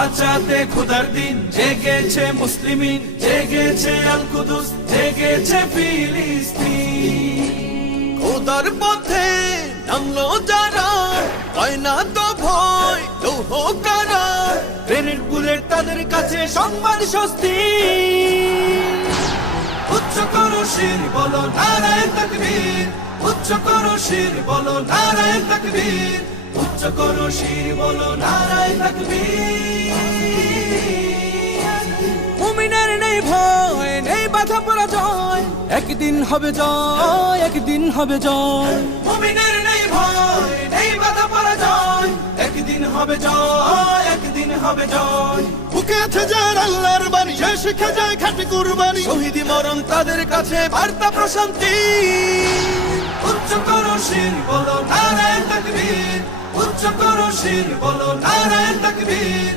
বাঁচাতে খোদার দিন জেগেছে মুসলিমিন, জেগেছে আল কুদুস, জেগেছে ফিলিস্তিন। খোদার পথে নামলো যারা, হয় না তো ভয় লৌহ কারা। গ্রেনেড বুলেট তাদের কাছে সম্মান স্বস্তি। উচ্চ করো শির বলো নারায়ে তাকবীর, উচ্চ করো শির বলো নারায়ে তাকবীর, উচ্চ করো শির বলো নারায়ে তাকবীর। মুমিনের নেই ভয়, নেই বাধা পরাজয়, একদিন হবে জয়, একদিন হবে জয়। মুমিনের নেই ভয়, নেই বাধা পরাজয়, একদিন হবে জয়, একদিন হবে জয়। বুকে আছে যার আল্লাহর বাণী, সে শিখে যায় খাঁটি কুরবানি। শহীদি মরণ তাদের কাছে বার্তা প্রশান্তি। উচ্চ করো শির বলো নারায়ে তাকবীর, উচ্চ করো শির বলো নারায়ে তাকবীর,